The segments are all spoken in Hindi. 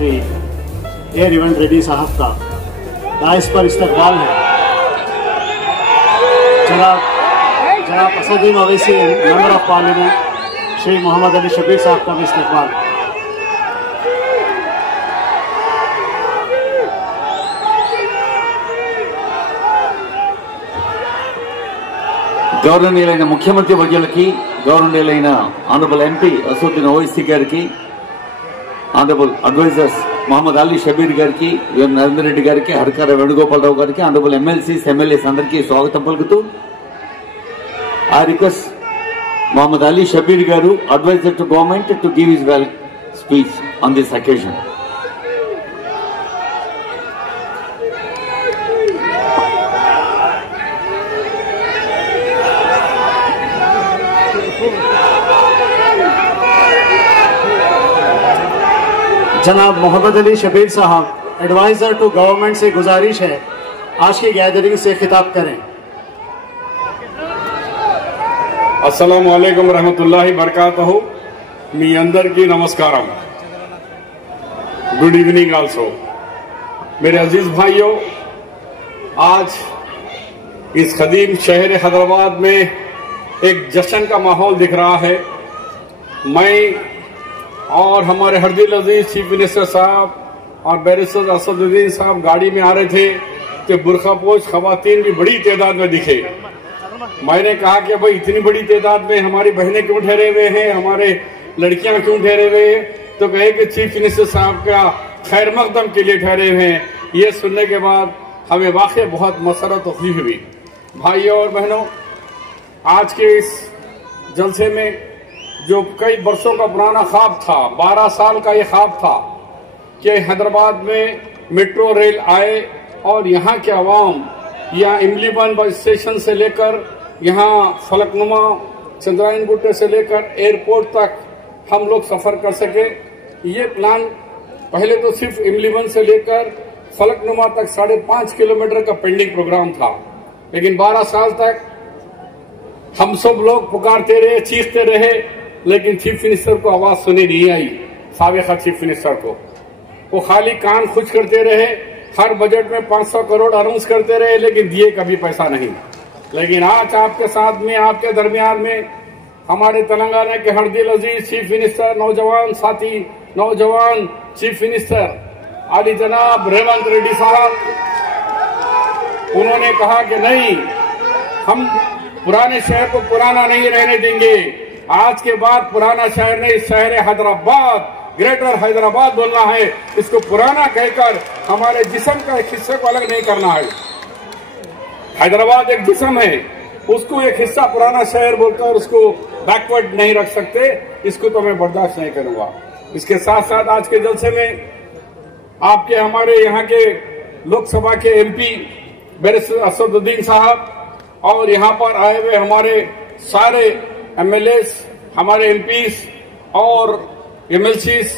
श्री एयर इवेंट रेड्डी साहब का दाइस पर इस्तकबाल है। जनाब Asaduddin Owaisi member of parliament Shri Mohammed Ali Shabbir साहब का भी इस्तकबाल। గౌరవనీయులైన ముఖ్యమంత్రి వర్యులకి, గౌరవనీయులైన ఆనరబుల్ ఎంపీ అసదుద్దీన్ ఓవైసీ గారికి, ఆనరబుల్ అడ్వైజర్స్ మొహమ్మద్ అలీ షబీర్ గారికి, నరేందర్ రెడ్డి గారికి, హరికర వేణుగోపాలరావు గారికి, ఆనరబుల్ ఎమ్మెల్సీస్ ఎమ్మెల్యేస్ అందరికీ స్వాగతం పలుకుతూ, I request Mohammed Ali Shabbir garu, adviser to government, to give his well speech on this occasion. जनाब मोहम्मद अली शबीर साहब एडवाइजर टू गवर्नमेंट से गुजारिश है आज की गैदरिंग से खिताब करें। अस्सलामु अलैकुम रहमतुल्लाहि बरकातहू। मी अंदरिकी नमस्कारम, गुड इवनिंग आल्सो। मेरे अजीज भाइयों, आज इस कदीम शहर हैदराबाद में एक जश्न का माहौल दिख रहा है। मैं और हमारे हरदिल अजीज चीफ मिनिस्टर साहब और बैरिस्टर असदुद्दीन साहब गाड़ी में आ रहे थे कि बुरखापोश खवातीन भी बड़ी तादाद में दिखे। मैंने कहा कि भाई इतनी बड़ी तादाद में हमारी बहनें क्यों ठहरे हुए हैं, हमारे लड़कियां क्यों ठहरे हुए हैं? तो कहे कि चीफ मिनिस्टर साहब का खैर मकदम के लिए ठहरे हुए हैं। ये सुनने के बाद हमें वाकई बहुत मसरत और खुशी हुई। भाइयों और बहनों, आज के इस जलसे में जो कई बरसों का पुराना ख्वाब था, 12 साल का ये ख्वाब था कि हैदराबाद में मेट्रो रेल आए और यहाँ के अवाम या इमलीबन बस स्टेशन से लेकर यहाँ फलकनुमा चंद्रायन गुट्टे से लेकर एयरपोर्ट तक हम लोग सफर कर सके। ये प्लान पहले तो सिर्फ इमलीबन से लेकर फलकनुमा तक 5.5 किलोमीटर का पेंडिंग प्रोग्राम था, लेकिन 12 साल तक हम सब लोग पुकारते रहे, चीखते रहे, लेकिन चीफ मिनिस्टर को आवाज सुनी नहीं आई। साबिका चीफ मिनिस्टर को वो खाली कान खुश करते रहे, हर बजट में 500 करोड़ अनाउंस करते रहे, लेकिन दिए कभी पैसा नहीं। लेकिन आज आपके साथ में, आपके दरमियान में हमारे तेलंगाना के हरदिल अजीज चीफ मिनिस्टर, नौजवान साथी, नौजवान चीफ मिनिस्टर आली जनाब रेवंत रेड्डी साहब, उन्होंने कहा कि नहीं, हम पुराने शहर को पुराना नहीं रहने देंगे। आज के बाद पुराना शहर नहीं, शहर हैदराबाद, ग्रेटर हैदराबाद बोलना है। इसको पुराना कहकर हमारे जिस्म का एक हिस्से को अलग नहीं करना है। हैदराबाद एक जिस्म है, उसको एक हिस्सा पुराना शहर बोलकर उसको बैकवर्ड नहीं रख सकते। इसको तो मैं बर्दाश्त नहीं करूंगा। इसके साथ साथ आज के जलसे में आपके हमारे यहाँ के लोकसभा के एमपी बैरिस्टर असदुद्दीन साहब और यहाँ पर आए हुए हमारे सारे एमएलएस, हमारे एमपीस और एमएलसीस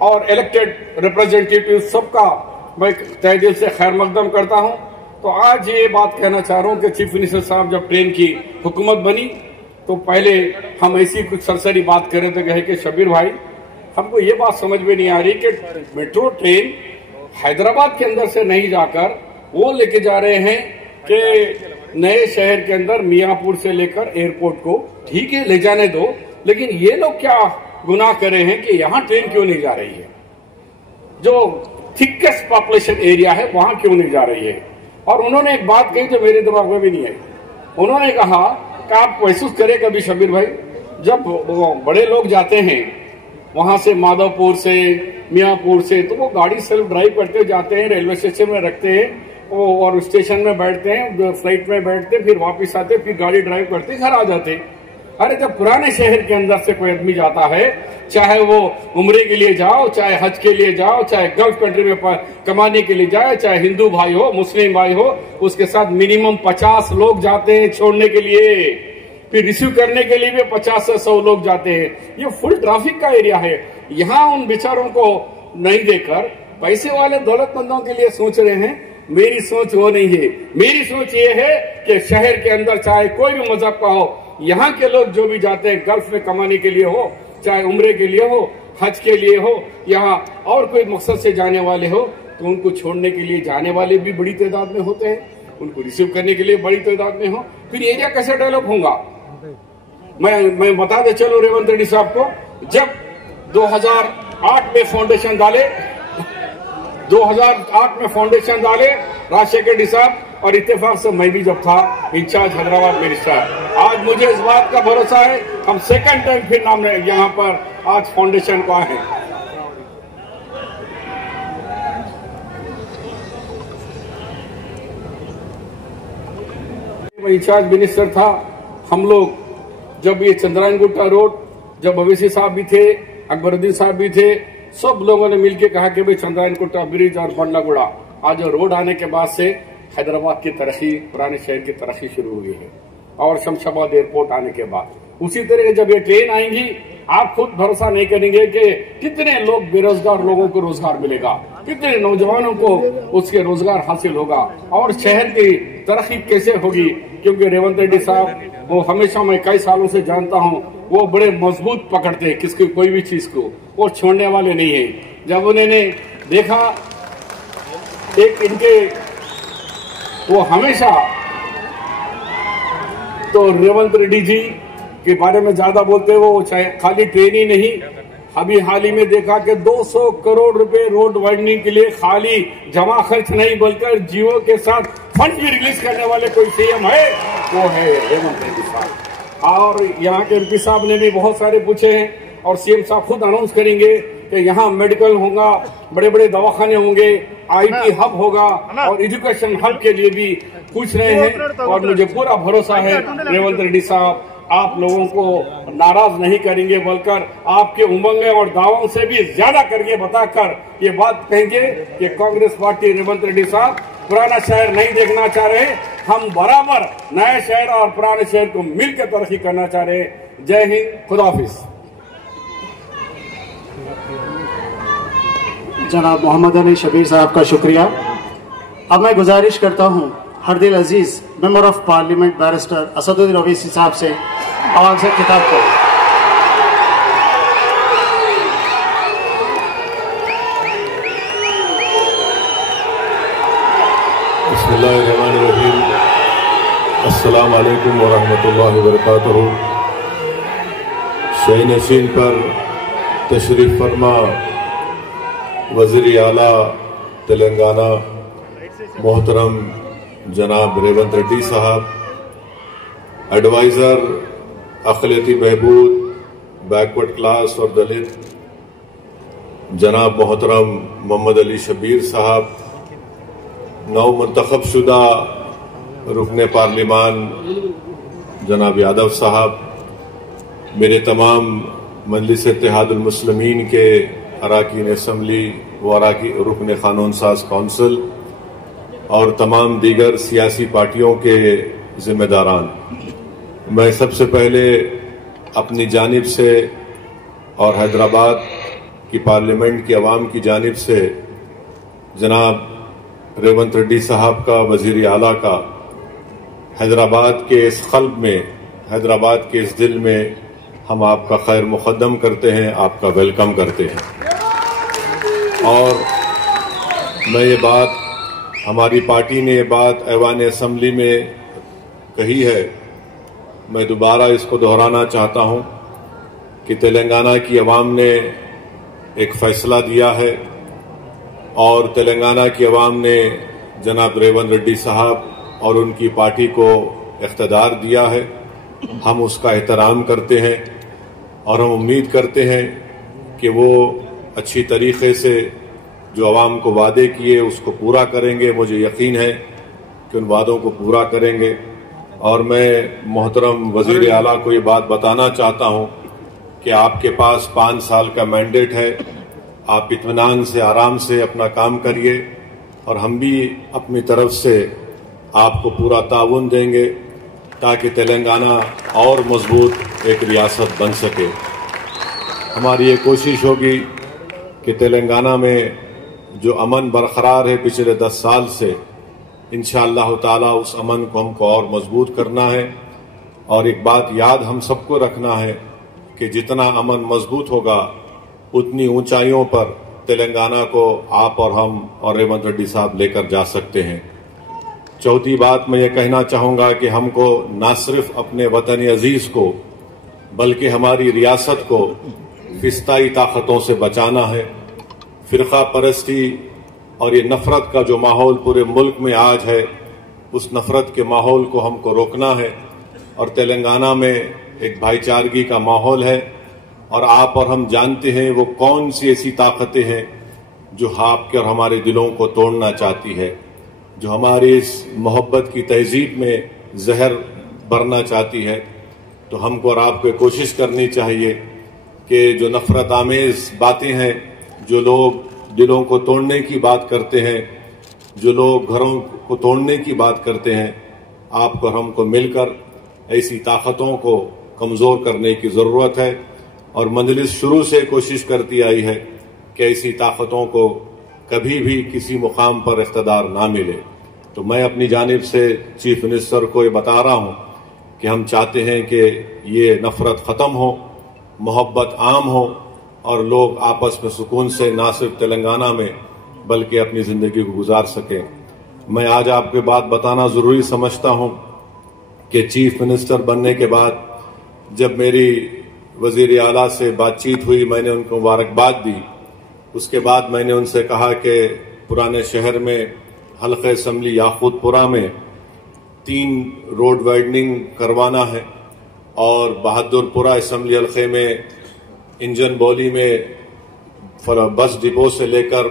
और इलेक्टेड रिप्रेजेंटेटिव सबका मैं तहे दिल से खैर मकदम करता हूं। तो आज ये बात कहना चाह रहा हूं कि चीफ मिनिस्टर साहब जब ट्रेन की हुकूमत बनी तो पहले हम ऐसी कुछ सरसरी बात कर रहे थे, कहे कि शबीर भाई, हमको ये बात समझ में नहीं आ रही कि मेट्रो ट्रेन हैदराबाद के अंदर से नहीं जाकर वो लेके जा रहे हैं कि नए शहर के अंदर मियापुर से लेकर एयरपोर्ट को। ठीक है, ले जाने दो, लेकिन ये लोग क्या गुनाह करे हैं कि यहाँ ट्रेन क्यों नहीं जा रही है? जो थिकेस्ट पॉपुलेशन एरिया है वहां क्यों नहीं जा रही है? और उन्होंने एक बात कही जो मेरे दिमाग में भी नहीं आई। उन्होंने कहा कि आप महसूस करें कभी शबीर भाई, जब बड़े लोग जाते हैं वहां से माधवपुर से, मियापुर से, तो वो गाड़ी सेल्फ ड्राइव करते जाते हैं, रेलवे स्टेशन में रखते हैं और स्टेशन में बैठते हैं, फ्लाइट में बैठते, फिर वापस आते, फिर गाड़ी ड्राइव करते घर आ जाते। अरे जब पुराने शहर के अंदर से कोई आदमी जाता है, चाहे वो उम्रे के लिए जाओ, चाहे हज के लिए जाओ, चाहे गल्फ कंट्री में कमाने के लिए जाए, चाहे हिंदू भाई हो, मुस्लिम भाई हो, उसके साथ मिनिमम 50 लोग जाते हैं छोड़ने के लिए, फिर रिसीव करने के लिए भी 50 से 100 लोग जाते हैं। ये फुल ट्रैफिक का एरिया है। यहाँ उन बेचारों को नहीं देकर पैसे वाले दौलतमंदों के लिए सोच रहे हैं। मेरी सोच वो नहीं है। मेरी सोच ये है कि शहर के अंदर चाहे कोई भी मजहब का हो, यहाँ के लोग जो भी जाते हैं गल्फ में कमाने के लिए हो, चाहे उम्रे के लिए हो, हज के लिए हो या और कोई मकसद से जाने वाले हो, तो उनको छोड़ने के लिए जाने वाले भी बड़ी तादाद में होते हैं, उनको रिसीव करने के लिए बड़ी तादाद में हो, फिर एरिया कैसे डेवलप होगा। मैं बता दे चलो रेवंत रेड्डी साहब को, जब 2008 में फाउंडेशन डाले, 2008 में फाउंडेशन डाले राजशेखर रेड्डी साहब, और इत्तेफाक से मैं भी जब था इंचार्ज हैदराबाद मिनिस्टर, आज मुझे इस बात का भरोसा है हम सेकंड टाइम फिर नाम यहाँ पर आज फाउंडेशन को आए हैं। मैं इंचार्ज मिनिस्टर था, हम लोग जब ये चंद्रायन गुट्टा रोड, जब अवैसी साहब भी थे, अकबरुद्दीन साहब भी थे, सब लोगों ने मिलकर कहा कि भाई चंद्रायन गुट्टा ब्रिज और बंडलागुड़ा आज रोड आने के बाद से हैदराबाद की तरक्की, पुराने शहर की तरक्की शुरू हुई है, और शमशाबाद एयरपोर्ट आने के बाद उसी तरह के जब ये ट्रेन आएंगी, आप खुद भरोसा नहीं करेंगे कि कितने लोग बेरोजगार लोगों को रोजगार मिलेगा, कितने नौजवानों को उसके रोजगार हासिल होगा, और शहर की तरक्की कैसे होगी। क्योंकि रेवंत रेड्डी साहब वो हमेशा, मैं कई सालों से जानता हूँ, वो बड़े मजबूत पकड़ते हैं किसकी कोई भी चीज को, वो छोड़ने वाले नहीं है। जब उन्होंने देखा एक इनके, वो हमेशा तो रेवंत रेड्डी जी के बारे में ज्यादा बोलते हैं, वो चाहे खाली ट्रेन ही नहीं, अभी हाल ही में देखा कि 200 करोड़ रुपए रोड वाइडनिंग के लिए खाली जमा खर्च नहीं बल्कि जियो के साथ फंड भी रिलीज करने वाले कोई सीएम है, वो है रेवंत रेड्डी साहब। और यहाँ के एमपी साहब ने भी बहुत सारे पूछे हैं, और सीएम साहब खुद अनाउंस करेंगे कि यहाँ मेडिकल होगा, बड़े बड़े दवाखाने होंगे, आईटी हब होगा, और एजुकेशन हब के लिए भी पूछ रहे हैं। और मुझे पूरा भरोसा है रेवंत रेड्डी साहब आप लोगों को नाराज नहीं करेंगे, बल्कि आपके उमंगे और दावों से भी ज्यादा करके बताकर ये बात कहेंगे कि कांग्रेस पार्टी रेवंत रेड्डी साहब पुराना शहर नहीं देखना चाह रहे, हम बराबर नए शहर और पुराने शहर को मिलकर तरक्की करना चाह रहे। जय हिंद, खुदा हाफिज। जनाब मोहम्मद अली शबीर साहब का शुक्रिया। अब मैं गुजारिश करता हूँ हरदिल अजीज member of parliament barrister Asaduddin Owaisi साहब से आवाम से खिताब करें। बिस्मिल्लाहिर्रहमानिर्रहीम, अस्सलाम वालेकुम वरहमतुल्लाहि वबरकातुहू। शाही नशीन पर तशरीफ फरमा वज़ीर आला तेलंगाना मोहतरम जनाब रेवंत रेड्डी साहब, एडवाइज़र अक़लियती बहबूद, बैकवर्ड क्लास और दलित जनाब मोहतरम मोहम्मद अली शबीर साहब, नौ मुंतखब शुदा रुकने पार्लिमान जनाब यादव साहब, मेरे तमाम मजलिस इत्तेहादुल मुस्लिमीन के अराकीन असम्बली व रुकन कानून साज कौंसिल और तमाम दीगर सियासी पार्टियों के जिम्मेदारान, मैं सबसे पहले अपनी जानिब से और हैदराबाद की पार्लियामेंट की आवाम की जानिब से जनाब रेवंत रेड्डी साहब का, वजीर आला का, हैदराबाद के इस क़ल्ब में, हैदराबाद के इस दिल में हम आपका खैर मुक़द्दम करते हैं, आपका वेलकम करते हैं। और मैं ये बात, हमारी पार्टी ने ये बात ऐवान असम्बली में कही है, मैं दोबारा इसको दोहराना चाहता हूं कि तेलंगाना की अवाम ने एक फैसला दिया है और तेलंगाना की अवाम ने जनाब रेवंत रेड्डी साहब और उनकी पार्टी को इख्तियार दिया है। हम उसका एहतराम करते हैं और हम उम्मीद करते हैं कि वो अच्छी तरीके से जो अवाम को वादे किए उसको पूरा करेंगे। मुझे यकीन है कि उन वादों को पूरा करेंगे। और मैं मोहतरम वजीर आला को ये बात बताना चाहता हूँ कि आपके पास 5 साल का मैंडेट है, आप इत्मीनान से, आराम से अपना काम करिए और हम भी अपनी तरफ से आपको पूरा ताउन देंगे ताकि तेलंगाना और मजबूत एक रियासत बन सके। हमारी ये कोशिश होगी कि तेलंगाना में जो अमन बरकरार है पिछले 10 साल से, इंशाअल्लाह ताला उस अमन को हमको और मजबूत करना है। और एक बात याद हम सबको रखना है कि जितना अमन मजबूत होगा उतनी ऊंचाइयों पर तेलंगाना को आप और हम और रेवंत रेड्डी साहब लेकर जा सकते हैं। चौथी बात मैं ये कहना चाहूंगा कि हमको न सिर्फ अपने वतन अजीज को बल्कि हमारी रियासत को फिस्ताई ताकतों से बचाना है। फिरका परस्ती और ये नफरत का जो माहौल पूरे मुल्क में आज है, उस नफरत के माहौल को हमको रोकना है। और तेलंगाना में एक भाईचारगी का माहौल है और आप और हम जानते हैं वो कौन सी ऐसी ताकतें हैं जो आपके और हमारे दिलों को तोड़ना चाहती है, जो हमारी इस मोहब्बत की तहजीब में जहर भरना चाहती है। तो हमको और आपको कोशिश करनी चाहिए कि जो नफरत आमेज बातें हैं, जो लोग दिलों को तोड़ने की बात करते हैं, जो लोग घरों को तोड़ने की बात करते हैं, आपको और हमको मिलकर ऐसी ताकतों को कमजोर करने की जरूरत है। और मजलिस शुरू से कोशिश करती आई है कि ऐसी ताकतों को कभी भी किसी मुकाम पर इख्तिदार ना मिले। तो मैं अपनी जानिब से चीफ मिनिस्टर को ये बता रहा हूं कि हम चाहते हैं कि ये नफरत खत्म हो, मोहब्बत आम हो और लोग आपस में सुकून से ना सिर्फ तेलंगाना में बल्कि अपनी जिंदगी को गुजार सकें। मैं आज आपको बात बताना जरूरी समझता हूं कि चीफ मिनिस्टर बनने के बाद जब मेरी वजीर आला से बातचीत हुई, मैंने उनको मुबारकबाद दी। उसके बाद मैंने उनसे कहा कि पुराने शहर में हल्के असम्बली याकूतपुरा में 3 रोड वाइडनिंग करवाना है और बहादुरपुरा असम्बली हल्के में इंजन बौली में बस डिपो से लेकर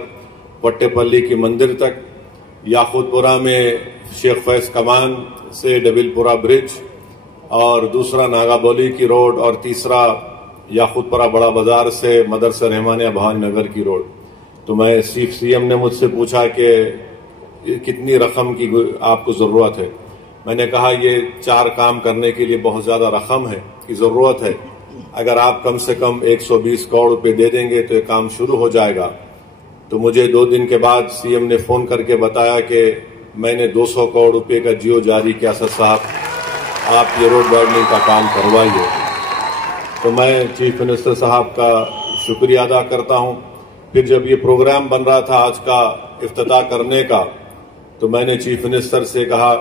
वट्टेपल्ली की मंदिर तक, याकूतपुरा में शेख फैज कमान से डबिलपुरा ब्रिज और दूसरा नागाबोली की रोड और तीसरा याकूतपुरा बड़ा बाजार से मदरसा रहमानिया भवानी नगर की रोड। तो मैं सीएम ने मुझसे पूछा कि कितनी रकम की आपको जरूरत है। मैंने कहा ये 4 काम करने के लिए बहुत ज्यादा रकम है की जरूरत है। अगर आप कम से कम 120 करोड़ रुपए दे देंगे तो ये काम शुरू हो जाएगा। तो मुझे 2 दिन के बाद सीएम ने फोन करके बताया कि मैंने 200 करोड़ रुपए का जियो जारी किया। सर साहब, आप ये रोड वाइडनिंग का काम करवाइए। तो मैं चीफ मिनिस्टर साहब का शुक्रिया अदा करता हूं। फिर जब ये प्रोग्राम बन रहा था आज का इफ्तिताह करने का, तो मैंने चीफ मिनिस्टर से कहा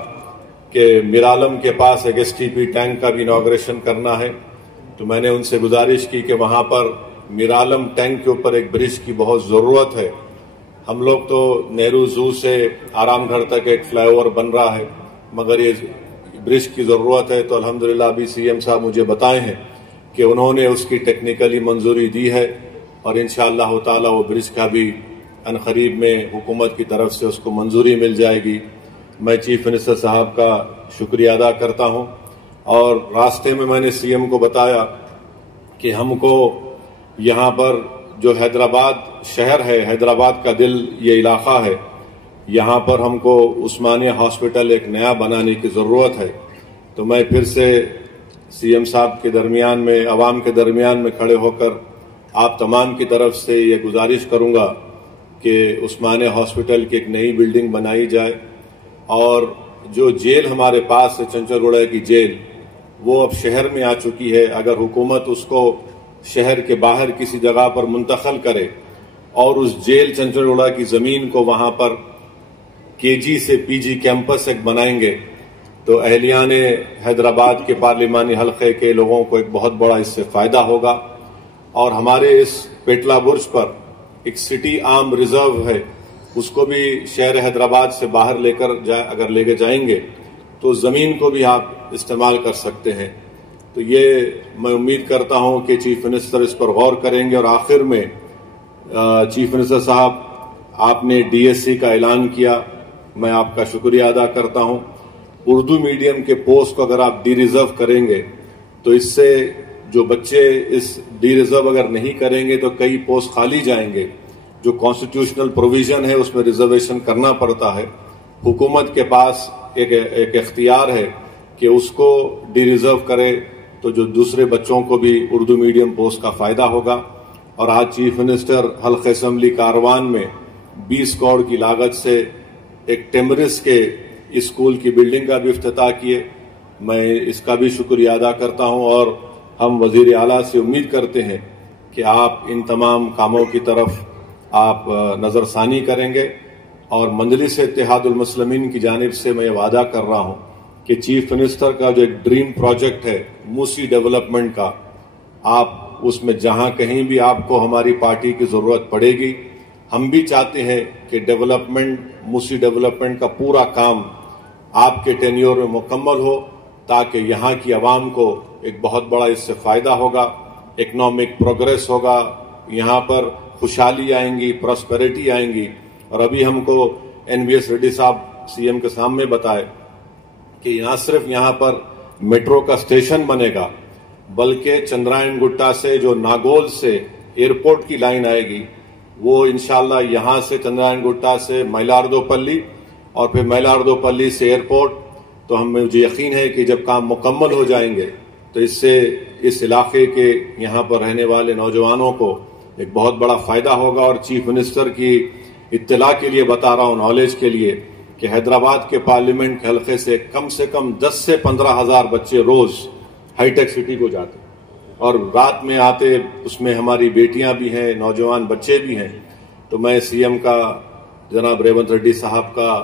कि मिरालम के पास एक एसटीपी टैंक का भी इनॉग्रेशन करना है। तो मैंने उनसे गुजारिश की कि वहां पर मिरालम टैंक के ऊपर एक ब्रिज की बहुत जरूरत है। हम लोग तो नेहरू जू से आरामगढ़ तक एक फ्लाईओवर बन रहा है, मगर ये ब्रिज की जरूरत है। तो अल्हम्दुलिल्लाह अभी सीएम साहब मुझे बताए हैं कि उन्होंने उसकी टेक्निकली मंजूरी दी है और इंशाअल्लाह ताला वो ब्रिज का भी अनकरीब में हुकूमत की तरफ से उसको मंजूरी मिल जाएगी। मैं चीफ मिनिस्टर साहब का शुक्रिया अदा करता हूं। और रास्ते में मैंने सीएम को बताया कि हमको यहाँ पर जो हैदराबाद शहर है, हैदराबाद का दिल ये इलाका है, यहाँ पर हमको उस्मानिया हॉस्पिटल एक नया बनाने की जरूरत है। तो मैं फिर से सीएम साहब के दरमियान में, अवाम के दरमियान में खड़े होकर आप तमाम की तरफ से ये गुजारिश करूंगा कि उस्मानिया हॉस्पिटल की एक नई बिल्डिंग बनाई जाए। और जो जेल हमारे पास है, चंचलगुड़ा की जेल, वो अब शहर में आ चुकी है। अगर हुकूमत उसको शहर के बाहर किसी जगह पर मुंतकिल करे और उस जेल चंचलगुड़ा की जमीन को वहां पर केजी से पीजी कैंपस एक बनाएंगे तो अहलियान हैदराबाद के पार्लिमानी हल्के के लोगों को एक बहुत बड़ा इससे फायदा होगा। और हमारे इस पेटला बुर्ज पर एक सिटी आर्म रिजर्व है, उसको भी शहर हैदराबाद से बाहर अगर लेके जाएंगे तो जमीन को भी आप इस्तेमाल कर सकते हैं। तो ये मैं उम्मीद करता हूं कि चीफ मिनिस्टर इस पर गौर करेंगे। और आखिर में चीफ मिनिस्टर साहब, आपने डीएससी का ऐलान किया, मैं आपका शुक्रिया अदा करता हूं। उर्दू मीडियम के पोस्ट को अगर आप डी रिजर्व करेंगे तो इससे जो बच्चे इस डी रिजर्व अगर नहीं करेंगे तो कई पोस्ट खाली जाएंगे। जो कॉन्स्टिट्यूशनल प्रोविजन है उसमें रिजर्वेशन करना पड़ता है। हुकूमत के पास एक इख्तियार है कि उसको डी रिजर्व करे तो जो दूसरे बच्चों को भी उर्दू मीडियम पोस्ट का फायदा होगा। और आज चीफ मिनिस्टर हल्के असम्बली कारवान में 20 करोड़ की लागत से एक टेमरिस के स्कूल की बिल्डिंग का भी इफ्तिताह किए। मैं इसका भी शुक्रिया अदा करता हूं। और हम वजीर आला से उम्मीद करते हैं कि आप इन तमाम कामों की तरफ आप नजरसानी करेंगे और मजलिस इत्तेहादुल मुस्लिमीन की जानिब से मैं वादा कर रहा हूं कि चीफ मिनिस्टर का जो एक ड्रीम प्रोजेक्ट है मूसी डेवलपमेंट का, आप उसमें जहां कहीं भी आपको हमारी पार्टी की जरूरत पड़ेगी, हम भी चाहते हैं कि मूसी डेवलपमेंट का पूरा काम आपके टेन्योर में मुकम्मल हो, ताकि यहाँ की आवाम को एक बहुत बड़ा इससे फायदा होगा, इकोनॉमिक प्रोग्रेस होगा, यहाँ पर खुशहाली आएंगी, प्रॉस्पेरिटी आएंगी। और अभी हमको NVS रेड्डी साहब CM के सामने बताए कि न सिर्फ यहाँ पर मेट्रो का स्टेशन बनेगा, बल्कि चंद्रायन गुट्टा से जो नागोल से एयरपोर्ट की लाइन आएगी, वो इंशाल्लाह यहाँ से चंद्रायन गुट्टा से मैलार्दोपल्ली और फिर मैलार्दोपल्ली से एयरपोर्ट। तो मुझे यकीन है कि जब काम मुकम्मल हो जाएंगे तो इससे इस इलाके के यहाँ पर रहने वाले नौजवानों को एक बहुत बड़ा फायदा होगा। और चीफ मिनिस्टर की इत्तला के लिए बता रहा हूँ, नॉलेज के लिए, कि हैदराबाद के पार्लियामेंट के हल्के से कम 10 से 15 हजार बच्चे रोज हाईटेक सिटी को जाते और रात में आते, उसमें हमारी बेटियां भी हैं, नौजवान बच्चे भी हैं। तो मैं CM का जनाब रेवंत रेड्डी साहब का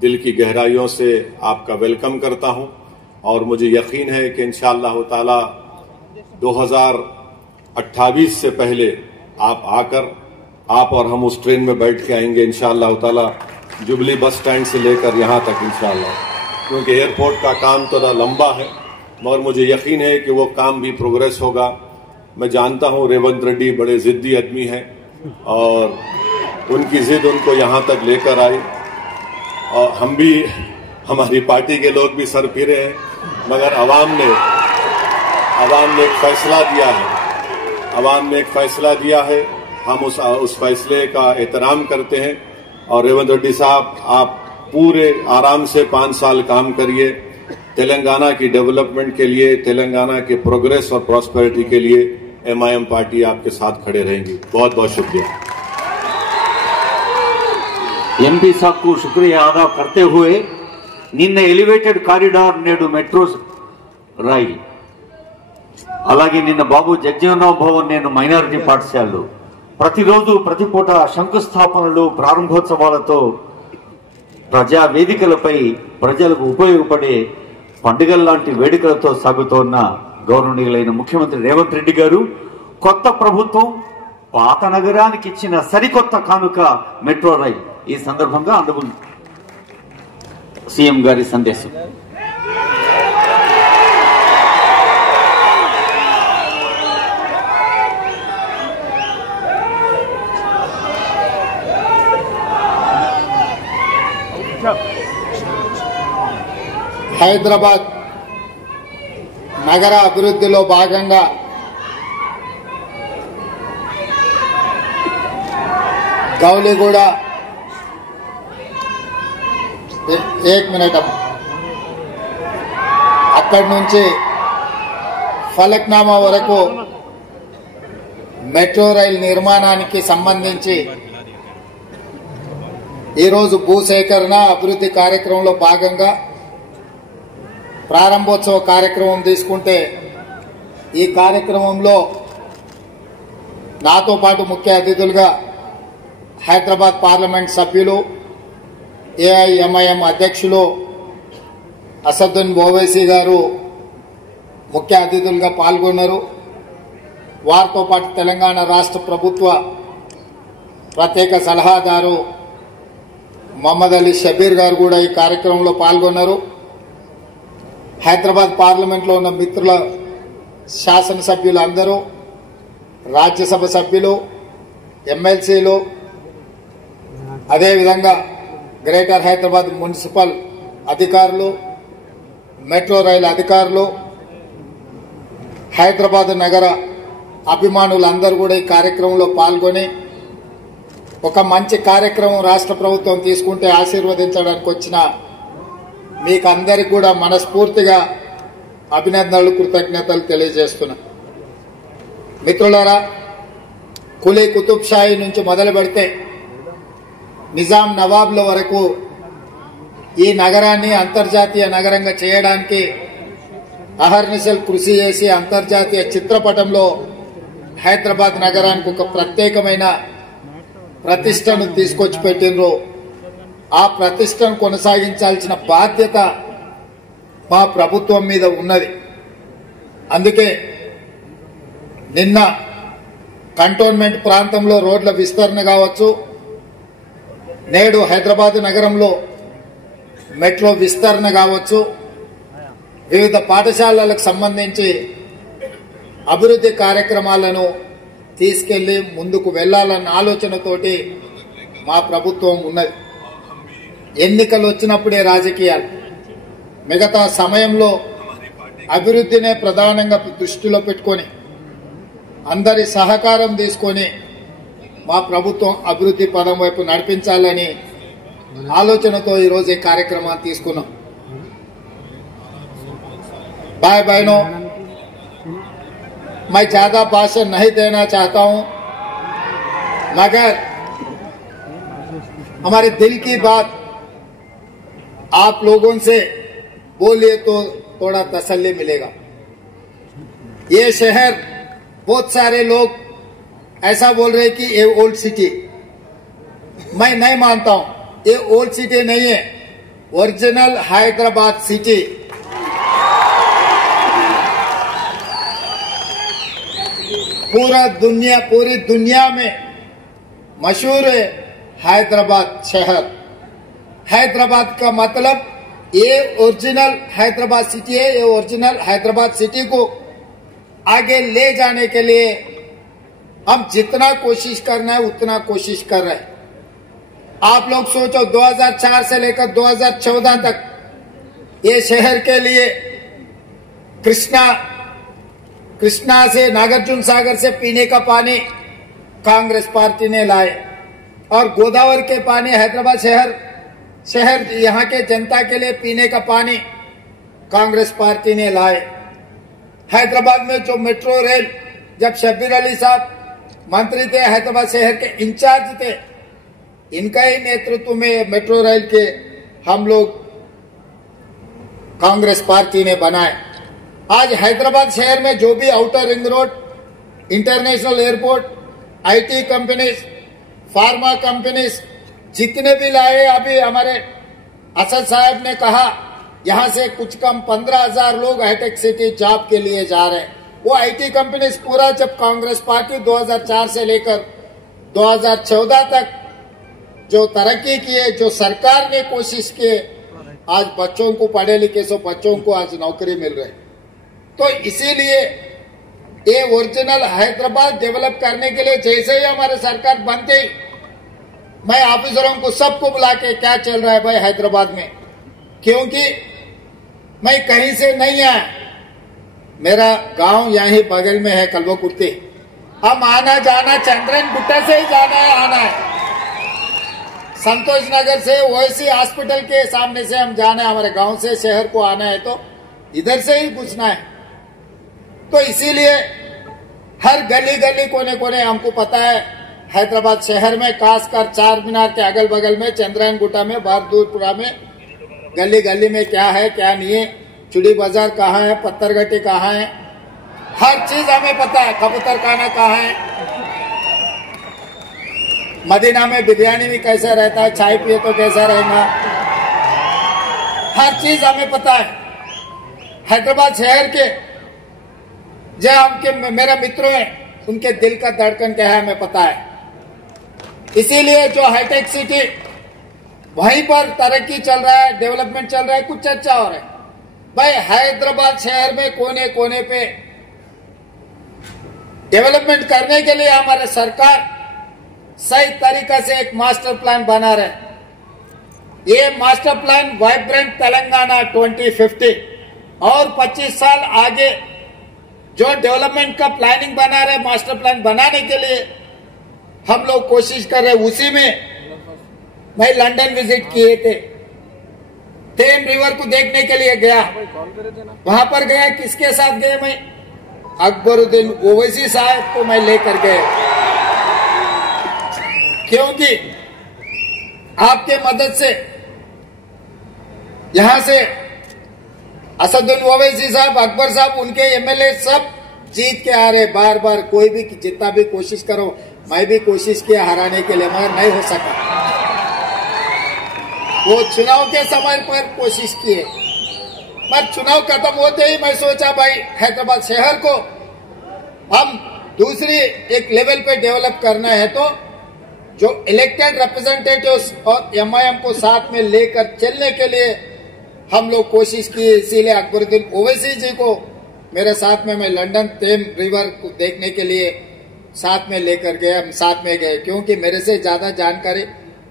दिल की गहराइयों से आपका वेलकम करता हूं और मुझे यकीन है कि इंशाअल्लाह ताला 2028 से पहले आप आकर आप और हम उस ट्रेन में बैठ के आएंगे इंशाअल्लाह ताला, जुबली बस स्टैंड से लेकर यहां तक इंशाअल्लाह, क्योंकि एयरपोर्ट का काम थोड़ा लंबा है मगर मुझे यकीन है कि वो काम भी प्रोग्रेस होगा। मैं जानता हूं रेवंत रेड्डी बड़े जिद्दी आदमी हैं और उनकी जिद उनको यहां तक लेकर आई और हम भी, हमारी पार्टी के लोग भी सर फिरे हैं, मगर अवाम ने एक फैसला दिया है, अवाम ने एक फैसला दिया है, हम उस फैसले का एहतराम करते हैं। और रेवंत रेड्डी साहब, आप पूरे आराम से 5 साल काम करिए, तेलंगाना की डेवलपमेंट के लिए, तेलंगाना के प्रोग्रेस और प्रॉस्पेरिटी के लिए MIM पार्टी आपके साथ खड़े रहेंगी। बहुत बहुत शुक्रिया। MP साहब को शुक्रिया अदा करते हुए, నిన్న ఎలివేటెడ్ కారిడార్ నేడు మెట్రో రైల్, అలాగే నిన్న బాబు జగజీవనరావు భవన్ నేడు మైనారిటీ పాఠశాలలు, ప్రతిరోజు ప్రతిపూట శంకుస్థాపనలు ప్రారంభోత్సవాలతో ప్రజా వేదికలపై ప్రజలకు ఉపయోగపడే పండుగల్లాంటి వేడుకలతో సాగుతోన్న గౌరవనీయులైన ముఖ్యమంత్రి రేవంత్ రెడ్డి గారు కొత్త ప్రభుత్వం పాత నగరానికి ఇచ్చిన సరికొత్త కానుక మెట్రో రైల్. ఈ సందర్భంగా ఆనరబుల్ CM గారి సందేశం. హైదరాబాద్ నగర అభివృద్ధిలో భాగంగా గౌలిగూడ అక్కడి నుంచి ఫలక్నామా వరకు మెట్రో రైల్ నిర్మాణానికి సంబంధించి ఈరోజు భూసేకరణ అభివృద్ధి కార్యక్రమంలో భాగంగా ప్రారంభోత్సవ కార్యక్రమం తీసుకుంటే, ఈ కార్యక్రమంలో నాతో పాటు ముఖ్య అతిథులుగా హైదరాబాద్ పార్లమెంట్ సభ్యులు, AIMIM అధ్యక్షులు అసదుద్దీన్ ఓవైసీ గారు ముఖ్య అతిథులుగా పాల్గొన్నారు. వారితో పాటు తెలంగాణ రాష్ట్ర ప్రభుత్వ ప్రత్యేక సలహాదారు మొహమ్మద్ అలీ షబీర్ గారు కూడా ఈ కార్యక్రమంలో పాల్గొన్నారు. హైదరాబాద్ పార్లమెంట్లో ఉన్న మిత్రుల శాసనసభ్యులు అందరూ, రాజ్యసభ సభ్యులు, ఎమ్మెల్సీలు, అదేవిధంగా గ్రేటర్ హైదరాబాద్ మున్సిపల్ అధికారులు, మెట్రో రైలు అధికారులు, హైదరాబాద్ నగర అభిమానులందరూ కూడా ఈ కార్యక్రమంలో పాల్గొని ఒక మంచి కార్యక్రమం రాష్ట్ర ప్రభుత్వం తీసుకుంటే ఆశీర్వదించడానికి వచ్చిన మీకు అందరికీ కూడా మనస్ఫూర్తిగా అభినందనలు, కృతజ్ఞతలు తెలియజేస్తున్నా. మిత్రులారా, కులీ కుతుబ్ షాహీ నుంచి మొదలు పెడితే నిజాం నవాబ్ల వరకు ఈ నగరాన్ని అంతర్జాతీయ నగరంగా చేయడానికి అహర్నిశలు కృషి చేసి అంతర్జాతీయ చిత్రపటంలో హైదరాబాద్ నగరానికి ఒక ప్రత్యేకమైన ప్రతిష్టను తీసుకొచ్చి పెట్టినరో ఆ ప్రతిష్టను కొనసాగించాల్సిన బాధ్యత మా ప్రభుత్వం మీద ఉన్నది. అందుకే నిన్న కంటోన్మెంట్ ప్రాంతంలో రోడ్ల విస్తరణ కావచ్చు, నేడు హైదరాబాద్ నగరంలో మెట్రో విస్తరణ కావచ్చు, వివిధ పాఠశాలలకు సంబంధించి అభివృద్ధి కార్యక్రమాలను తీసుకెళ్లి ముందుకు వెళ్లాలన్న ఆలోచనతోటి మా ప్రభుత్వం ఉన్నది. ఎన్నికలు వచ్చినప్పుడే రాజకీయాలు, మిగతా సమయంలో అభివృద్ధినే ప్రధానంగా దృష్టిలో పెట్టుకొని అందరి సహకారం తీసుకొని మా ప్రభుత్వం అభివృద్ధి పదం వైపు నడిపించాలని ఆలోచనతో ఈరోజు ఈ కార్యక్రమాన్ని తీసుకున్నాం. भाई बहनों, मैं ज्यादा भाषण नहीं देना चाहता हूं, मगर हमारे दिल की बात आप लोगों से बोलिए तो थोड़ा तसल्ली मिलेगा. ये शहर, बहुत सारे लोग ऐसा बोल रहे कि ये ओल्ड सिटी, मैं नहीं मानता हूं. ये ओल्ड सिटी नहीं है, ओरिजिनल हैदराबाद सिटी. पूरी दुनिया में मशहूर है हैदराबाद शहर. हैदराबाद का मतलब ये ओरिजिनल हैदराबाद सिटी है. ये ओरिजिनल हैदराबाद सिटी को आगे ले जाने के लिए हम जितना कोशिश करना है उतना कोशिश कर रहे हैं. आप लोग सोचो 2004 से लेकर 2014 तक ये शहर के लिए कृष्णा से, नागार्जुन सागर से पीने का पानी कांग्रेस पार्टी ने लाए, और गोदावरी के पानी हैदराबाद शहर यहाँ के जनता के लिए पीने का पानी कांग्रेस पार्टी ने लाए. हैदराबाद में जो मेट्रो रेल, जब शब्बीर अली साहब मंत्री थे, हैदराबाद शहर के इंचार्ज थे, इनका ही नेतृत्व में मेट्रो रेल के हम लोग कांग्रेस पार्टी ने बनाए. आज हैदराबाद शहर में जो भी outer ring road, international airport, IT companies, pharma companies जितने भी लाए, अभी हमारे असद साहब ने कहा यहां से कुछ कम 15,000 लोग हाईटेक सिटी जॉब के लिए जा रहे हैं. वो आईटी कंपनीज पूरा, जब कांग्रेस पार्टी 2004 से लेकर 2014 तक जो तरक्की किए, जो सरकार ने कोशिश की, आज बच्चों को, पढ़े लिखे सो बच्चों को आज नौकरी मिल रही. तो इसीलिए ये ओरिजिनल हैदराबाद डेवलप करने के लिए जैसे ही हमारे सरकार बनते ही मैं ऑफिसरों को सबको बुला के क्या चल रहा है भाई हैदराबाद में, क्योंकि मैं कहीं से नहीं आया, मेरा गांव यहीं बगल में है कल्बकुर्ती. हम आना जाना चंद्रन गुट्टा से ही जाना है, आना है. संतोष नगर से ओएसी हॉस्पिटल के सामने से हम जाना है, हमारे गांव से शहर को आना है तो इधर से ही घुसना है. तो इसीलिए हर गली गली कोने कोने हमको पता है हैदराबाद शहर में, खासकर चार मीनार के अगल बगल में, चंद्रायन गुट्टा में, बहादुरपुरा में, गली गली में क्या है क्या नहीं है, चुड़ी बाजार कहाँ है, पत्थरगट्टी कहाँ है, हर चीज हमें पता है. कबूतर खाना कहाँ है, मदीना में बिरयानी भी कैसा रहता है, चाय पिए तो कैसा रहेगा, हर चीज हमें पता है. हैदराबाद शहर के जो आपके मेरे मित्रों हैं, उनके दिल का धड़कन क्या है हमें पता है. इसीलिए जो हाईटेक सिटी, वहीं पर तरक्की चल रहा है, डेवलपमेंट चल रहा है, कुछ चर्चा हो रहा है. भाई हैदराबाद शहर में कोने कोने पे डेवलपमेंट करने के लिए हमारे सरकार सही तरीका से एक मास्टर प्लान बना रहे. ये मास्टर प्लान वाइब्रेंट तेलंगाना 2050 और 25 साल आगे जो डेवलपमेंट का प्लानिंग बना रहे, मास्टर प्लान बनाने के लिए हम लोग कोशिश कर रहे. उसी में मैं लंदन विजिट किए थे, टेम रिवर को देखने के लिए गया. वहां पर गया, किसके साथ गए मैं, अकबरुद्दीन ओवैसी साहब को मैं लेकर गए, क्योंकि आपके मदद से यहां से असदुद्दीन ओवैसी साहब, अकबर साहब, उनके एमएलए सब जीत के आ रहे बार बार। कोई भी जितना भी कोशिश करो, मैं भी कोशिश किया हराने के लिए, मगर नहीं हो सका। वो चुनाव के समय पर कोशिश किए, पर चुनाव खत्म होते ही मैं सोचा भाई हैदराबाद शहर को हम दूसरी एक लेवल पे डेवलप करना है, तो जो इलेक्टेड रिप्रेजेंटेटिव्स और एमआईएम को साथ में लेकर चलने के लिए हम लोग कोशिश की। इसीलिए अकबरुद्दीन ओवैसी जी को मेरे साथ में, मैं लंदन टेम रिवर को देखने के लिए साथ में लेकर गए, हम साथ में गए, क्योंकि मेरे से ज्यादा जानकारी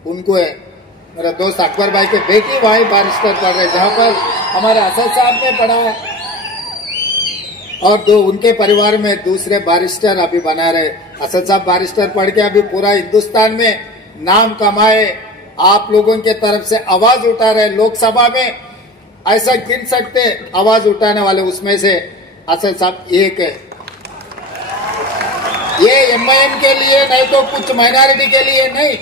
उनको है। मेरा दोस्त अकबर भाई के बेटी वहीं बारिस्टर पढ़ रहे, जहां पर हमारे असद साहब ने पढ़ा है, और दो उनके परिवार में दूसरे बारिस्टर अभी बना रहे। असद साहब बारिस्टर पढ़ के अभी पूरा हिंदुस्तान में नाम कमाए, आप लोगों के तरफ से आवाज उठा रहे। लोकसभा में ऐसा गिन सकते आवाज उठाने वाले, उसमें से असद साहब एक है। ये एमआईएम के लिए नहीं तो कुछ माइनॉरिटी के लिए नहीं,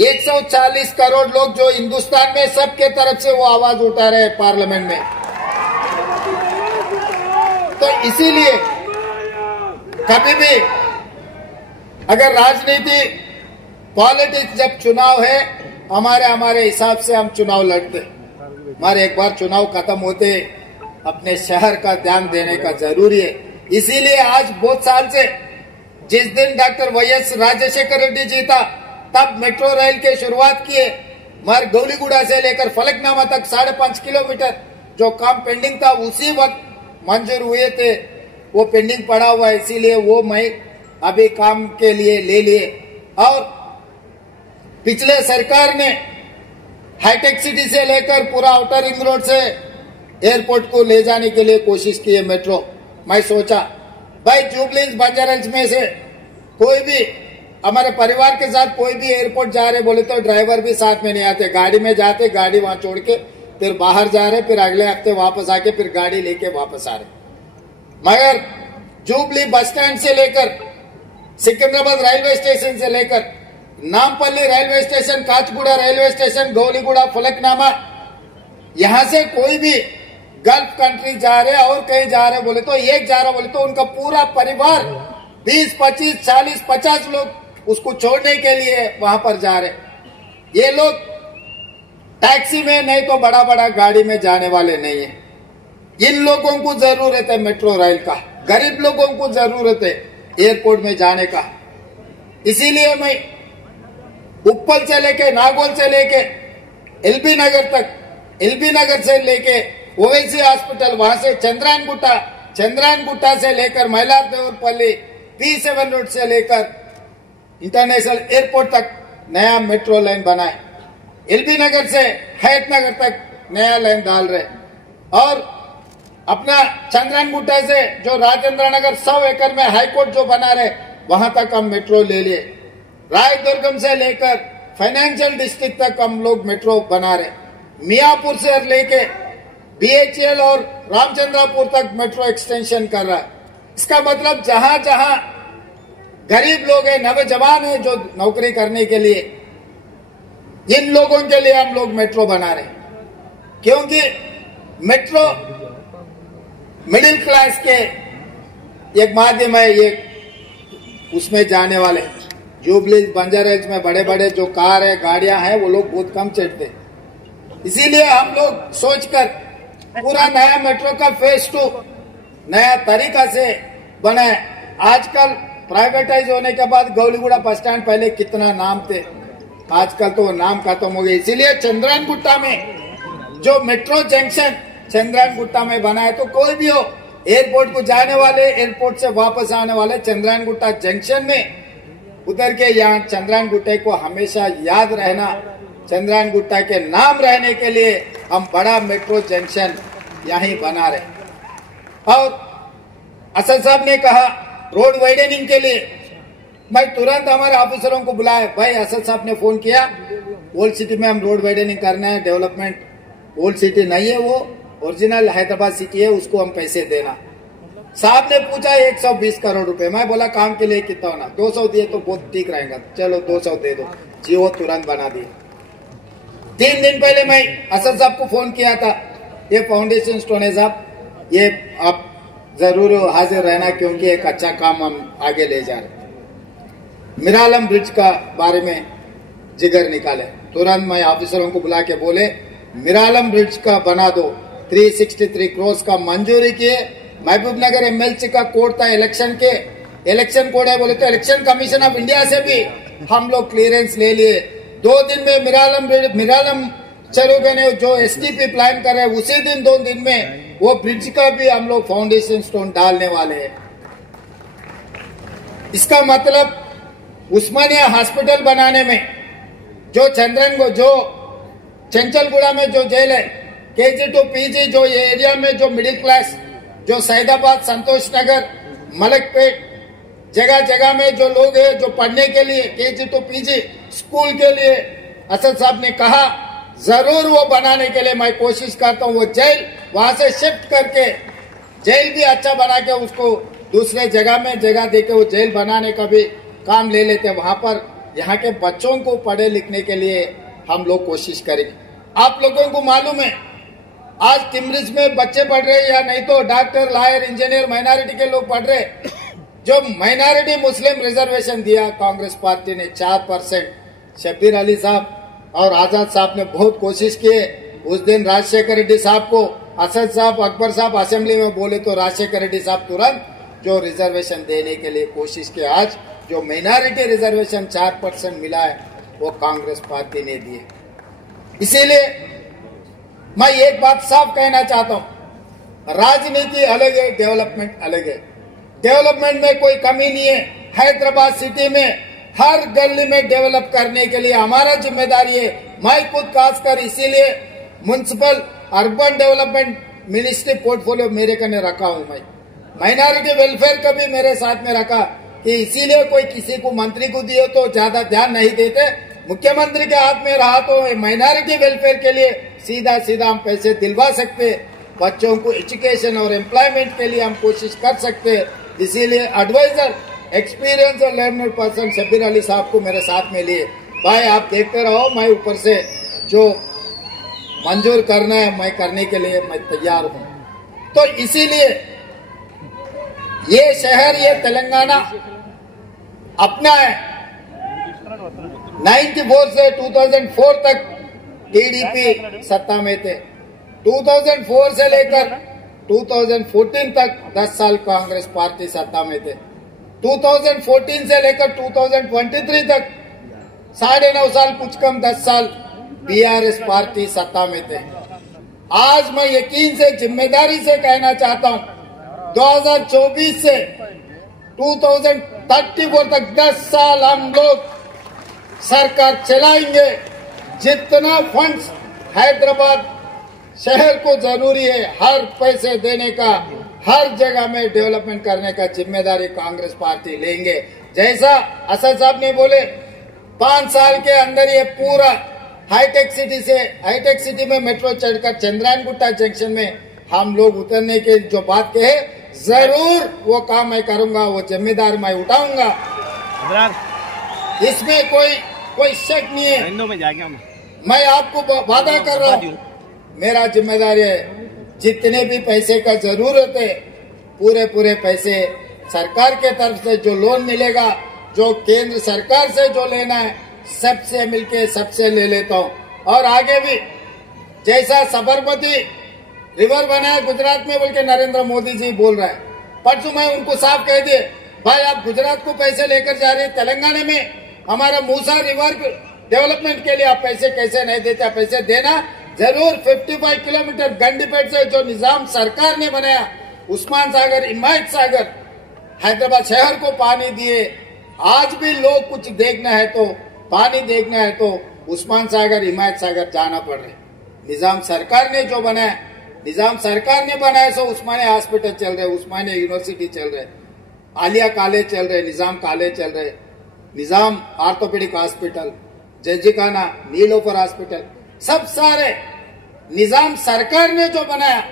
140 करोड़ लोग जो हिंदुस्तान में, सबके तरफ से वो आवाज उठा रहे पार्लियामेंट में। तो इसीलिए कभी भी अगर राजनीति पॉलिटिक्स जब चुनाव है, हमारे हिसाब से हम चुनाव लड़ते, हमारे एक बार चुनाव खत्म होते अपने शहर का ध्यान देने का जरूरी है। इसीलिए आज बहुत साल से, जिस दिन डॉक्टर वाईएस राजशेखर रेड्डी जी था, तब मेट्रो रेल के शुरुआत किए। मगर गौलीगुड़ा से लेकर फलकनामा तक 5.5 किलोमीटर जो काम पेंडिंग था, उसी वक्त मंजूर हुए थे। वो पेंडिंग पड़ा हुआ है, इसीलिए वो मैं अभी काम के लिए ले लिए। और पिछले सरकार ने हाईटेक सिटी से लेकर पूरा आउटर रिंग रोड से एयरपोर्ट को ले जाने के लिए कोशिश की है मेट्रो। मैं सोचा भाई जुबली बंजारा में से कोई भी हमारे परिवार के साथ कोई भी एयरपोर्ट जा रहे बोले तो ड्राइवर भी साथ में नहीं आते, गाड़ी में जाते, गाड़ी वहां छोड़ के फिर बाहर जा रहे, फिर अगले हफ्ते वापस आके फिर गाड़ी लेके वापस आ रहे। मगर जुबली बस स्टैंड से लेकर सिकंदराबाद रेलवे स्टेशन से लेकर Nampally railway station, Kacheguda railway station, Gowliguda, Falaknuma, यहां से कोई भी गल्फ कंट्री जा रहे और कहीं जा रहे बोले तो, एक जा रहा बोले तो उनका पूरा परिवार 20, 25, 40, 50 लोग उसको छोड़ने के लिए वहां पर जा रहे। ये लोग टैक्सी में नहीं तो बड़ा बड़ा गाड़ी में जाने वाले नहीं है। इन लोगों को जरूरत है मेट्रो रेल का, गरीब लोगों को जरूरत है एयरपोर्ट में जाने का। इसीलिए मैं उप्पल से लेके, नागौल से लेके एलबी नगर तक, एलबी नगर से लेके ओवैसी हॉस्पिटल, वहां से चंद्रायनगुट्टा, चंद्रायनगुट्टा से लेकर मैलारदेवरपल्ली, P7 रोड से लेकर इंटरनेशनल एयरपोर्ट तक नया मेट्रो लाइन बनाए। एलबी नगर से हैदनगर तक नया लाइन डाल रहे, और अपना चंद्रायनगुट्टा से जो राजेंद्र नगर 100 एकड़ में हाईकोर्ट जो बना रहे, वहां तक हम मेट्रो ले लिए। रायदुर्गम से लेकर फाइनेंशियल डिस्ट्रिक्ट तक हम लोग मेट्रो बना रहे। मियापुर से लेके BHEL और रामचंद्रापुर तक मेट्रो एक्सटेंशन कर रहा है। इसका मतलब जहां जहां गरीब लोग हैं, नौजवान हैं जो नौकरी करने के लिए, इन लोगों के लिए हम लोग मेट्रो बना रहे हैं। क्योंकि मेट्रो मिडिल क्लास के एक माध्यम है, ये उसमें जाने वाले जुबली बंजारा हिल्स में बड़े बड़े जो कार है, गाड़ियां हैं, वो लोग बहुत कम चढ़ते। इसीलिए हम लोग सोचकर पूरा नया मेट्रो का फेज 2 नया तरीका से बनाए। आजकल प्राइवेटाइज होने के बाद गौलीगुड़ा बस स्टैंड पहले कितना नाम थे, आजकल तो नाम खत्म हो गए। इसीलिए चंद्रायनगुट्टा में जो मेट्रो जंक्शन चंद्रायनगुट्टा में बना है, तो कोई भी हो एयरपोर्ट को जाने वाले, एयरपोर्ट से वापस आने वाले चंद्रायनगुट्टा जंक्शन में उतर के यहाँ चंद्रायनगुट्टे को हमेशा याद रहना, चंद्रायनगुट्टा के नाम रहने के लिए हम बड़ा मेट्रो जंक्शन यहीं बना रहे। और असद साहब ने कहा रोड वाइडनिंग के लिए, मैं तुरंत हमारे ऑफिसरों को बुलाया। भाई असद साहब ने फोन किया, ओल्ड सिटी में हम रोड वाइडनिंग करना है, डेवलपमेंट ओल्ड सिटी नहीं है, वो ओरिजिनल हैदराबाद सिटी है, उसको हम पैसे देना। साहब ने पूछा 120 करोड़ रुपए। मैं बोला काम के लिए कितना होना, 200 दिए तो बहुत ठीक रहेगा, चलो 200 दे दो जी, वो तुरंत बना दिए। 3 दिन पहले मैं असद साहब को फोन किया था, ये फाउंडेशन स्टोन है साहब, ये आप जरूर हाजिर रहना, क्योंकि एक अच्छा काम हम आगे ले जा रहे। मिरालम ब्रिज का बारे में जिगर निकाले, तुरंत मैं ऑफिसरों को बुला के बोले मिरालम ब्रिज का बना दो। 363 करोड़ का मंजूरी किए। महबूब नगर एमएलसी का कोड था इलेक्शन के, इलेक्शन कोड है बोले तो इलेक्शन कमीशन ऑफ इंडिया से भी हम लोग क्लियरेंस ले लिए। 2 दिन में मिरालम चलोगे ने जो एसटीपी प्लान कर रहे हैं, उसी दिन 2 दिन में वो ब्रिज का भी हम लोग फाउंडेशन स्टोन डालने वाले हैं। इसका मतलब उस्मानिया हॉस्पिटल बनाने में जो चंचलगुड़ा में जो जेल है, KG to PG जो ये एरिया में जो मिडिल क्लास, जो सैदाबाद, संतोष नगर, मलकपेट जगह जगह में जो लोग हैं जो पढ़ने के लिए KG to PG स्कूल के लिए असद साहब ने कहा जरूर वो बनाने के लिए मैं कोशिश करता हूँ। वो जेल वहां से शिफ्ट करके जेल भी अच्छा बना के उसको दूसरे जगह में जगह देके वो जेल बनाने का भी काम ले लेते। वहां पर यहाँ के बच्चों को पढ़े लिखने के लिए हम लोग कोशिश करेंगे। आप लोगों को मालूम है आज टिमरिज में बच्चे पढ़ रहे हैं या नहीं तो डॉक्टर, लॉयर, इंजीनियर माइनॉरिटी के लोग पढ़ रहे। जो माइनॉरिटी मुस्लिम रिजर्वेशन दिया कांग्रेस पार्टी ने 4%, शब्बीर अली साहब और आजाद साहब ने बहुत कोशिश किए। उस दिन राजशेखर रेड्डी साहब को असद साहब, अकबर साहब असेंबली में बोले तो राजशेखर रेड्डी साहब तुरंत जो रिजर्वेशन देने के लिए कोशिश की। आज जो माइनॉरिटी रिजर्वेशन 4% मिला है वो कांग्रेस पार्टी ने दिए। इसीलिए मैं एक बात साफ कहना चाहता हूं, राजनीति अलग है, डेवलपमेंट अलग है। डेवलपमेंट में कोई कमी नहीं है। हैदराबाद सिटी में हर गली में डेवलप करने के लिए हमारा जिम्मेदारी है। मैं खुद खासकर इसीलिए municipal urban development ministry portfolio मेरे कने रखा हूं। मैं माइनॉरिटी वेलफेयर का भी मेरे साथ में रखा कि इसीलिए कोई किसी को मंत्री को दिए तो ज्यादा ध्यान नहीं देते। मुख्यमंत्री के हाथ में रहा तो माइनॉरिटी वेलफेयर के लिए सीधा सीधा हम पैसे दिलवा सकते। बच्चों को एजुकेशन और एम्प्लॉयमेंट के लिए हम कोशिश कर सकते। इसीलिए एडवाइजर, एक्सपीरियंस और लर्नर पर्सन शब्बीर अली साहब को मेरे साथ में लिए। भाई आप देखते रहो, मैं ऊपर से जो मंजूर करना है मैं करने के लिए मैं तैयार हूं। तो इसीलिए ये शहर, ये तेलंगाना अपना है। 94 से 2004 तक टीडीपी सत्ता में थे। 2004 से लेकर 2014 तक 10 साल कांग्रेस पार्टी सत्ता में थे। 2014 से लेकर 2023 तक 9.5 साल, कुछ कम 10 साल बीआरएस पार्टी सत्ता में थे। आज मैं यकीन से, जिम्मेदारी से कहना चाहता हूं 2024 से 2034 तक 10 साल हम लोग सरकार चलाएंगे। जितना फंड्स हैदराबाद शहर को जरूरी है, हर पैसे देने का, हर जगह में डेवलपमेंट करने का जिम्मेदारी कांग्रेस पार्टी लेंगे। जैसा असद साहब ने बोले 5 साल के अंदर ये पूरा हाईटेक सिटी में मेट्रो चढ़कर चंद्रायन गुट्टा जंक्शन में हम लोग उतरने के जो बात कहे, जरूर वो काम मैं करूंगा, वो जिम्मेदार मैं उठाऊंगा। इसमें कोई शक नहीं है। मैं आपको वादा कर रहा हूँ, मेरा जिम्मेदारी है जितने भी पैसे का जरूरत है पूरे पैसे सरकार के तरफ से जो लोन मिलेगा, जो केंद्र सरकार से जो लेना है, सबसे मिलके सबसे ले लेता हूँ। और आगे भी जैसा साबरमती रिवर बना है गुजरात में बोल के नरेंद्र मोदी जी बोल रहे हैं, परसों मैं उनको साफ कह दिए, भाई आप गुजरात को पैसे लेकर जा रहे हैं, तेलंगाना में हमारा मूसा रिवर डेवलपमेंट के लिए आप पैसे कैसे नहीं देते? पैसे देना जरूर। 55 किलोमीटर गंडीपेट से जो निजाम सरकार ने बनाया, उस्मान सागर, हिमायत सागर, हैदराबाद शहर को पानी दिए। आज भी लोग कुछ देखना है तो, पानी देखना है तो उस्मान सागर, हिमायत सागर जाना पड़ रहा है। निजाम सरकार ने जो बनाया, निजाम सरकार ने बनाया, सो उस्मानिया हॉस्पिटल चल रहे, उस्मानिया यूनिवर्सिटी चल रहे, आलिया कॉलेज चल रहे, निजाम कॉलेज चल रहे, निजाम ऑर्थोपेडिक हॉस्पिटल, जजिकाना, नीलोफर हॉस्पिटल, सब सारे निजाम सरकार ने जो बनाया।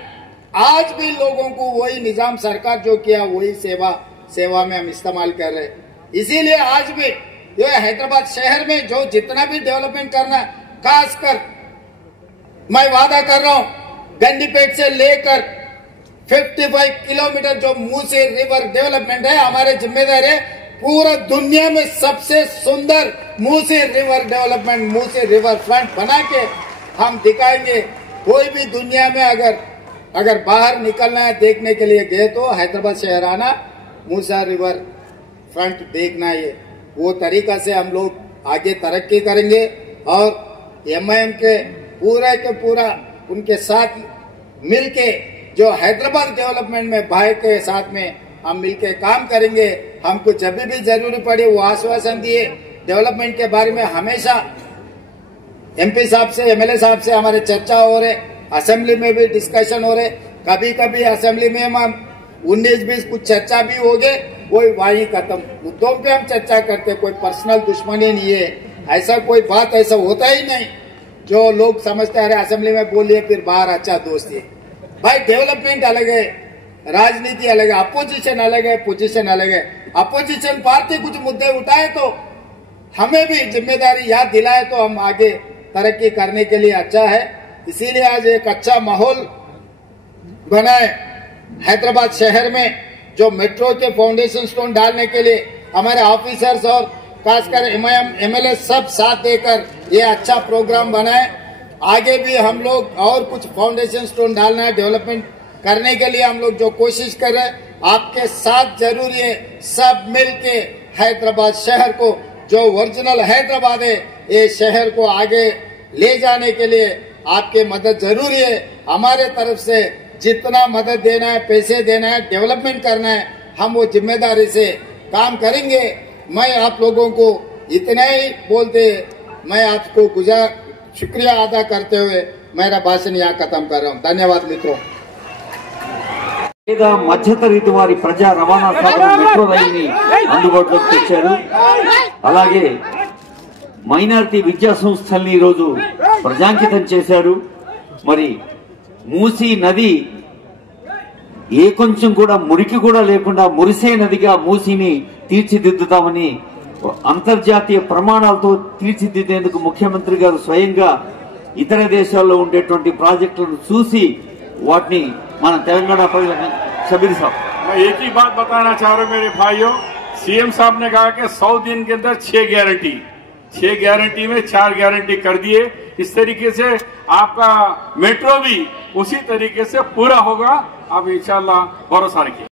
आज भी लोगों को वही निजाम सरकार जो किया वही सेवा में हम इस्तेमाल कर रहे हैं। इसीलिए आज भी ये हैदराबाद शहर में जो जितना भी डेवलपमेंट करना, खासकर मैं वादा कर रहा हूं, गंडीपेट से लेकर 55 किलोमीटर जो मूसी रिवर डेवलपमेंट है, हमारे जिम्मेदार है पूरा दुनिया में सबसे सुंदर Musi river development, Musi river front बना के हम दिखाएंगे। कोई भी दुनिया में अगर बाहर निकलना है देखने के लिए गए तो हैदराबाद शहर आना, मूसा रिवर फ्रंट देखना, ये वो तरीका से हम लोग आगे तरक्की करेंगे। और एमआईएम के पूरा उनके साथ मिलके जो हैदराबाद डेवलपमेंट में भाई के साथ में हम मिलके काम करेंगे। हमको जब भी जरूरी पड़े वो आश्वासन दिए। डेवलपमेंट के बारे में हमेशा एमपी साहब से, एमएलए साहब से हमारे चर्चा हो रहे, असेंबली में भी डिस्कशन हो रहे। कभी कभी असेंबली में हम 19-20 कुछ चर्चा भी हो गए, कोई वही खत्म। मुद्दों पे हम चर्चा करते, कोई पर्सनल दुश्मनी नहीं है, ऐसा कोई बात ऐसा होता ही नहीं जो लोग समझते हैं असेंबली में बोलिए फिर बाहर अच्छा दोस्त है। भाई डेवलपमेंट अलग है, राजनीति अलग है, अपोजिशन अलग है, पोजीशन अलग है। अपोजिशन पार्टी कुछ मुद्दे उठाए तो हमें भी जिम्मेदारी याद दिलाए तो हम आगे तरक्की करने के लिए अच्छा है। इसीलिए आज एक अच्छा माहौल बनाए हैदराबाद शहर में, जो मेट्रो के फाउंडेशन स्टोन डालने के लिए हमारे ऑफिसर्स और खासकर एमआईएम एमएलए सब साथ देकर ये अच्छा प्रोग्राम बनाए। आगे भी हम लोग और कुछ फाउंडेशन स्टोन डालना है, डेवलपमेंट करने के लिए हम लोग जो कोशिश कर रहे हैं, आपके साथ जरूरी है। सब मिलके हैदराबाद शहर को, जो ओरिजिनल हैदराबाद है, ये शहर को आगे ले जाने के लिए आपके मदद जरूरी है। हमारे तरफ से जितना मदद देना है, पैसे देना है, डेवलपमेंट करना है, हम वो जिम्मेदारी से काम करेंगे। मैं आप लोगों को इतना ही बोलते, मैं आपको शुक्रिया अदा करते हुए मेरा भाषण यहाँ खत्म कर रहा हूँ। धन्यवाद मित्रों। పేద మధ్యతరగతి వారి ప్రజా రవాణా సాధన మెట్రో రైలుని అందుబాటులోకి తెచ్చారు. అలాగే మైనారిటీ విద్యా సంస్థల్ని ఈరోజు ప్రజాంకితం చేశారు. మరి మూసీ నది ఏ కొంచెం కూడా మురికి కూడా లేకుండా మురిసే నదిగా మూసీని తీర్చిదిద్దుతామని అంతర్జాతీయ ప్రమాణాలతో తీర్చిదిద్దేందుకు ముఖ్యమంత్రి గారు స్వయంగా ఇతర దేశాల్లో ఉండేటువంటి ప్రాజెక్టులను చూసి వాటిని మన తెలంగాణ ప్రజలకు शबीर साहब, मैं एक ही बात बताना चाह रहा हूँ मेरे भाइयों। सीएम साहब ने कहा कि 100 दिन के अंदर 6 गारंटी में 4 गारंटी कर दिए। इस तरीके से आपका मेट्रो भी उसी तरीके से पूरा होगा। आप इंशाल्लाह भरोसा रखिए।